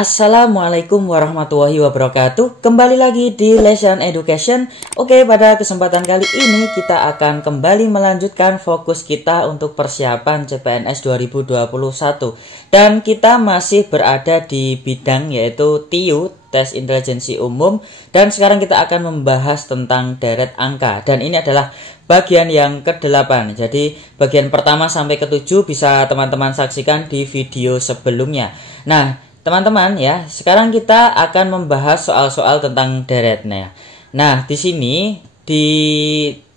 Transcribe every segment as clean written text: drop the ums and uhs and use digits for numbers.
Assalamualaikum warahmatullahi wabarakatuh. Kembali lagi di Lesson Education. Oke, pada kesempatan kali ini kita akan kembali melanjutkan fokus kita untuk persiapan CPNS 2021. Dan kita masih berada di bidang yaitu TIU, Tes Intelijensi Umum. Dan sekarang kita akan membahas tentang deret angka. Dan ini adalah bagian yang ke-8. Jadi bagian pertama sampai ke-7 bisa teman-teman saksikan di video sebelumnya. Nah, teman-teman ya, sekarang kita akan membahas soal-soal tentang deretnya. Nah, di sini di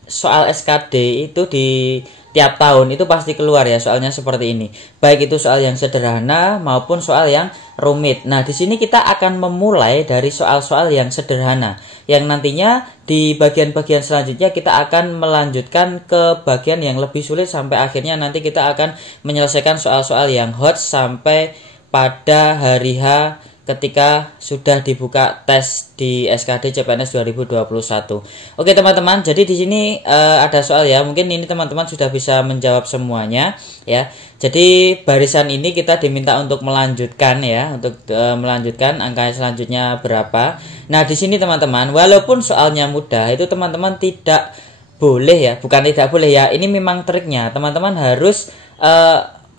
soal SKD itu di tiap tahun itu pasti keluar ya soalnya seperti ini. Baik itu soal yang sederhana maupun soal yang rumit. Nah, di sini kita akan memulai dari soal-soal yang sederhana. Yang nantinya di bagian-bagian selanjutnya kita akan melanjutkan ke bagian yang lebih sulit sampai akhirnya nanti kita akan menyelesaikan soal-soal yang hot sampai pada hari H ketika sudah dibuka tes di SKD CPNS 2021. Oke teman-teman, jadi di sini ada soal ya. Mungkin ini teman-teman sudah bisa menjawab semuanya ya. Jadi barisan ini kita diminta untuk melanjutkan ya, untuk melanjutkan angka selanjutnya berapa. Nah, di sini teman-teman, walaupun soalnya mudah, itu teman-teman tidak boleh ya, bukan tidak boleh ya. Ini memang triknya. Teman-teman harus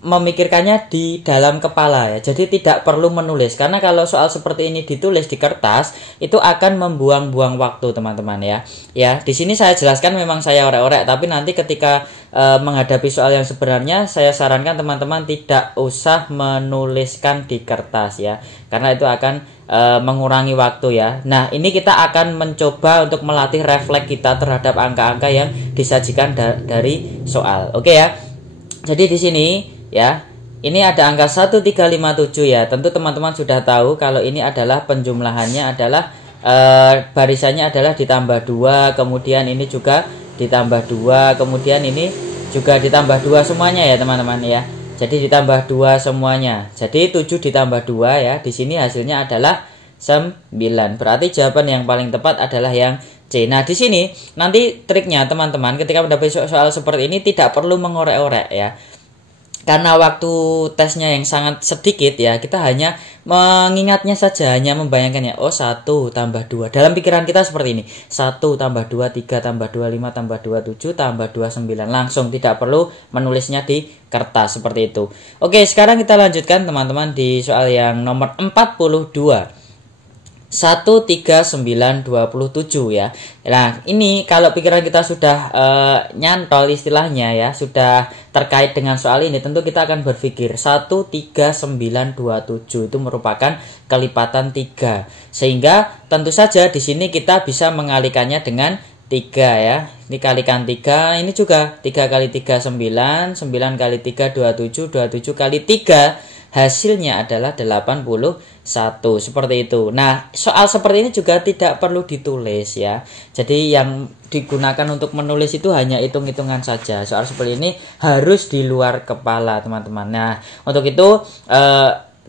memikirkannya di dalam kepala ya. Jadi tidak perlu menulis, karena kalau soal seperti ini ditulis di kertas itu akan membuang-buang waktu teman-teman ya. Ya, di sini saya jelaskan memang saya orek-orek, tapi nanti ketika menghadapi soal yang sebenarnya saya sarankan teman-teman tidak usah menuliskan di kertas ya. Karena itu akan mengurangi waktu ya. Nah, ini kita akan mencoba untuk melatih refleks kita terhadap angka-angka yang disajikan dari soal. Oke ya. Jadi di sini ya, ini ada angka 1357 ya. Tentu teman-teman sudah tahu kalau ini adalah penjumlahannya adalah barisannya adalah ditambah 2, kemudian ini juga ditambah 2, kemudian ini juga ditambah 2 semuanya ya teman-teman ya. Jadi ditambah 2 semuanya. Jadi 7 ditambah 2 ya. Di sini hasilnya adalah 9. Berarti jawaban yang paling tepat adalah yang C. Nah, di sini nanti triknya teman-teman ketika menghadapi soal seperti ini tidak perlu mengorek-orek ya. Karena waktu tesnya yang sangat sedikit ya, kita hanya mengingatnya saja, hanya membayangkannya. Oh, 1 tambah 2. Dalam pikiran kita seperti ini. 1 tambah 2, 3 tambah 2, 5 tambah 2, 7 tambah 2, 9. Langsung, tidak perlu menulisnya di kertas seperti itu. Oke, sekarang kita lanjutkan teman-teman di soal yang nomor 42. 13927 ya. Nah, ini kalau pikiran kita sudah nyantol istilahnya ya, sudah terkait dengan soal ini, tentu kita akan berpikir 13927 itu merupakan kelipatan 3. Sehingga tentu saja di sini kita bisa mengalikannya dengan 3 ya. Ini kalikan 3, ini juga 3 kali 3 9, 9 kali 3 27, 27 kali 3 hasilnya adalah 81 seperti itu. Nah, soal seperti ini juga tidak perlu ditulis ya. Jadi yang digunakan untuk menulis itu hanya hitung-hitungan saja. Soal seperti ini harus di luar kepala teman-teman. Nah, untuk itu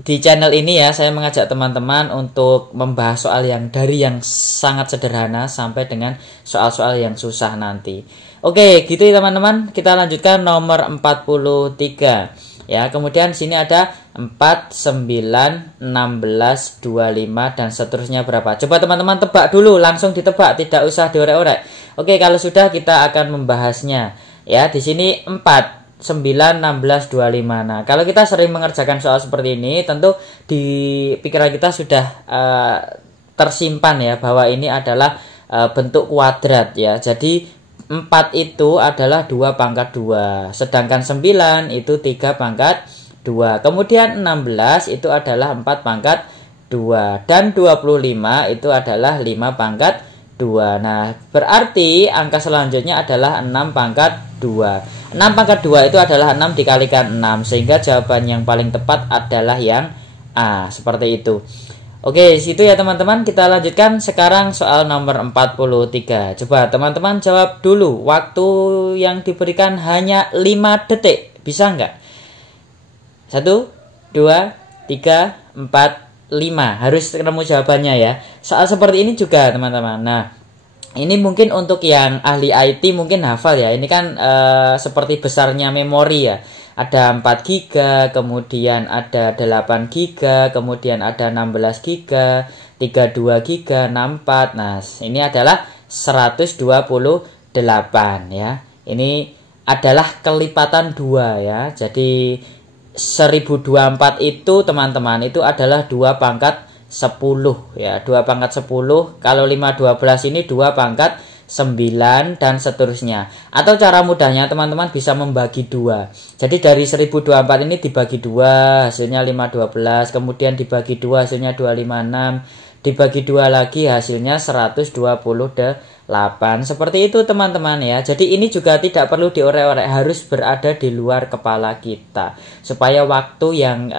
di channel ini ya saya mengajak teman-teman untuk membahas soal yang dari yang sangat sederhana sampai dengan soal-soal yang susah nanti. Oke, gitu ya teman-teman. Kita lanjutkan nomor 43. Ya, kemudian sini ada 4, 9, 16, 25 dan seterusnya berapa? Coba teman-teman tebak dulu, langsung ditebak, tidak usah diorek-orek. Oke, kalau sudah kita akan membahasnya. Ya, di sini 4, 9, 16, 25. Nah, kalau kita sering mengerjakan soal seperti ini, tentu di pikiran kita sudah tersimpan ya bahwa ini adalah bentuk kuadrat ya. Jadi 4 itu adalah 2 pangkat 2. Sedangkan 9 itu 3 pangkat 2. Kemudian 16 itu adalah 4 pangkat 2. Dan 25 itu adalah 5 pangkat 2. Nah, berarti angka selanjutnya adalah 6 pangkat 2. 6 pangkat 2 itu adalah 6 dikalikan 6. Sehingga jawaban yang paling tepat adalah yang A. Seperti itu. Oke, situ ya teman-teman. Kita lanjutkan sekarang soal nomor 43. Coba teman-teman jawab dulu. Waktu yang diberikan hanya 5 detik. Bisa nggak? 1, 2, 3, 4, 5. Harus ketemu jawabannya ya. Soal seperti ini juga teman-teman. Nah, ini mungkin untuk yang ahli IT mungkin hafal ya. Ini kan seperti besarnya memori ya. ada 4 GB, kemudian ada 8 GB, kemudian ada 16 GB, 32 GB, 64. Nah, ini adalah 128 ya. Ini adalah kelipatan 2 ya. Jadi 1024 itu teman-teman itu adalah 2 pangkat 10 ya. 2 pangkat 10. Kalau 512 ini 2 pangkat 9 dan seterusnya. Atau cara mudahnya teman-teman bisa membagi 2. Jadi dari 1024 ini dibagi 2 hasilnya 512, kemudian dibagi 2 hasilnya 256, dibagi 2 lagi hasilnya 128. Seperti itu teman-teman ya. Jadi ini juga tidak perlu diorek-orek, harus berada di luar kepala kita supaya waktu yang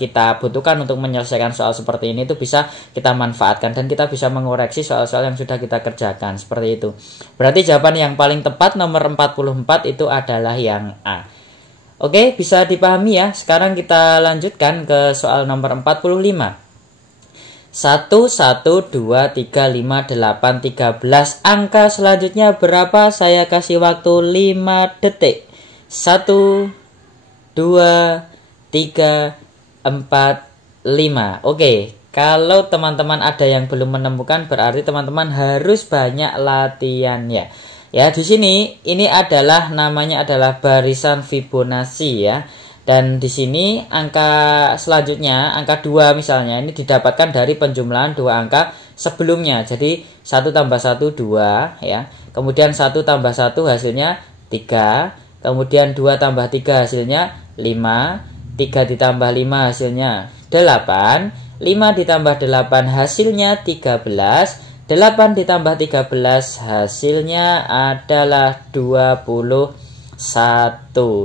kita butuhkan untuk menyelesaikan soal seperti ini itu bisa kita manfaatkan dan kita bisa mengoreksi soal-soal yang sudah kita kerjakan. Seperti itu. Berarti jawaban yang paling tepat nomor 44 itu adalah yang A. Oke, bisa dipahami ya. Sekarang kita lanjutkan ke soal nomor 45. 1, 1, 2, 3, 5, 8, 13. Angka selanjutnya berapa? Saya kasih waktu 5 detik. 1, 2, 3, 4, 5. Oke, kalau teman-teman ada yang belum menemukan berarti teman-teman harus banyak latihannya. Ya, di sini ini adalah namanya adalah barisan Fibonacci ya. Dan di sini angka selanjutnya, angka 2 misalnya, ini didapatkan dari penjumlahan 2 angka sebelumnya. Jadi 1 tambah 1, 2 ya. Kemudian 1 tambah 1 hasilnya 3. Kemudian 2 tambah 3 hasilnya 5. 3 ditambah 5 hasilnya 8. 5 ditambah 8 hasilnya 13. 8 ditambah 13 hasilnya adalah 21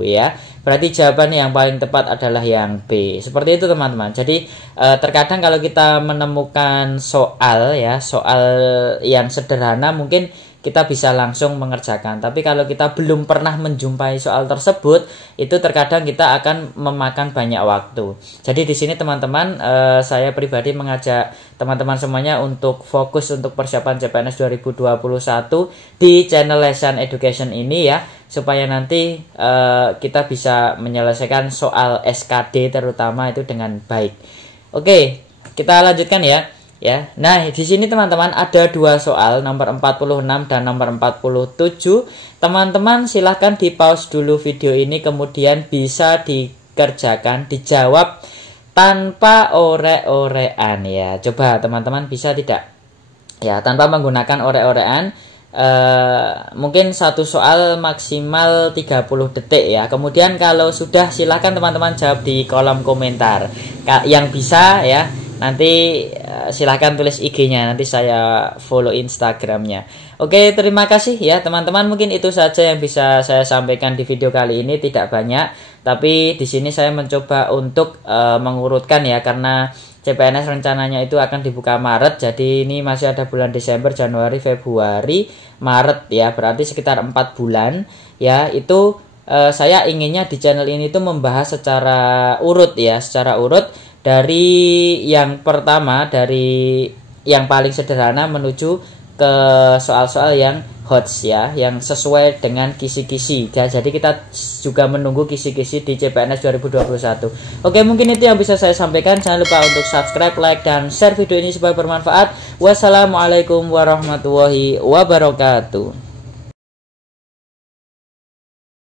ya. Berarti jawaban yang paling tepat adalah yang B. Seperti itu teman-teman. Jadi terkadang kalau kita menemukan soal ya, soal yang sederhana mungkin kita bisa langsung mengerjakan. Tapi kalau kita belum pernah menjumpai soal tersebut, itu terkadang kita akan memakan banyak waktu. Jadi di sini teman-teman, saya pribadi mengajak teman-teman semuanya untuk fokus untuk persiapan CPNS 2021 di channel Lesson Education ini ya, supaya nanti kita bisa menyelesaikan soal SKD terutama itu dengan baik. Oke, kita lanjutkan ya. Ya, nah di sini teman-teman ada 2 soal nomor 46 dan nomor 47. Teman-teman silahkan di pause dulu video ini, kemudian bisa dikerjakan, dijawab tanpa orek-orekan ya. Coba teman-teman bisa tidak? Ya, tanpa menggunakan orek-orekan. Mungkin satu soal maksimal 30 detik ya. Kemudian kalau sudah silahkan teman-teman jawab di kolom komentar. Yang bisa ya, nanti silahkan tulis IG-nya, nanti saya follow Instagramnya. Oke, terima kasih ya teman-teman. Mungkin itu saja yang bisa saya sampaikan di video kali ini, tidak banyak. Tapi di sini saya mencoba untuk mengurutkan ya, karena CPNS rencananya itu akan dibuka Maret. Jadi ini masih ada bulan Desember, Januari, Februari, Maret ya. Berarti sekitar 4 bulan ya. Itu saya inginnya di channel ini tuh membahas secara urut ya, secara urut. Dari yang pertama, dari yang paling sederhana menuju ke soal-soal yang HOTS ya, yang sesuai dengan kisi-kisi ya. Jadi kita juga menunggu kisi-kisi di CPNS 2021. Oke, mungkin itu yang bisa saya sampaikan. Jangan lupa untuk subscribe, like, dan share video ini supaya bermanfaat. Wassalamualaikum warahmatullahi wabarakatuh.